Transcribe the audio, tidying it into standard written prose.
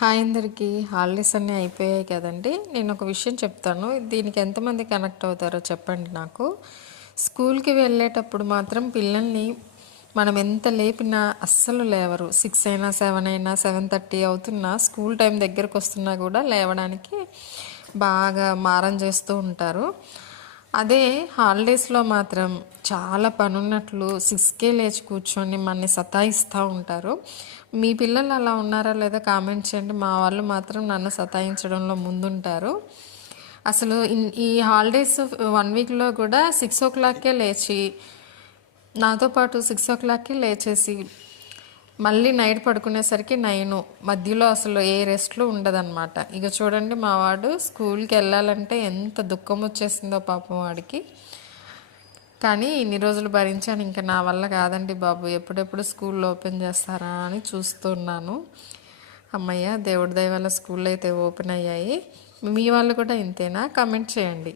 Hi అందరికీ. Holidays అన్నీ అయిపోయాయి కదండి. నేను ఒక విషయం చెప్తాను, దీనికి ఎంతమంది కనెక్ట్ అవుతారో చెప్పండి నాకు. స్కూల్కి వెళ్ళేటప్పుడు మాత్రం పిల్లల్ని మనం ఎంత లేపినా అస్సలు లేవరు. 6 అయినా 7 అయినా 7:30 అవుతున్నా స్కూల్ టైం దగ్గరకు వస్తున్నా కూడా లేవడానికి బాగా మారం చేస్తూ ఉంటారు. అదే హాలిడేస్లో మాత్రం చాలా పనున్నట్లు 6కే లేచి కూర్చొని మనని సతాయిస్తూ ఉంటారు. మీ పిల్లలు అలా ఉన్నారా లేదా కామెంట్ చేయండి. మా వాళ్ళు మాత్రం నన్ను సతాయించడంలో ముందుంటారు. అసలు ఈ హాలిడేస్ 1 వీక్లో కూడా 6 o'clockకే లేచి నాతో పాటు 6 o'clockకే లేచేసి మళ్ళీ నైట్ పడుకునేసరికి 9, మధ్యలో అసలు ఏ రెస్ట్లు ఉండదన్నమాట. ఇక చూడండి, మా వాడు స్కూల్కి వెళ్ళాలంటే ఎంత దుఃఖం వచ్చేసిందో పాపం వాడికి. కానీ ఇన్ని రోజులు భరించాను, ఇంకా నా వల్ల కాదండి బాబు, ఎప్పుడెప్పుడు స్కూల్ ఓపెన్ చేస్తారా అని చూస్తున్నాను. అమ్మయ్య, దేవుడి దయ వల్ల స్కూల్ అయితే ఓపెన్ అయ్యాయి. మీ వాళ్ళు కూడా ఇంతేనా? కామెంట్ చేయండి.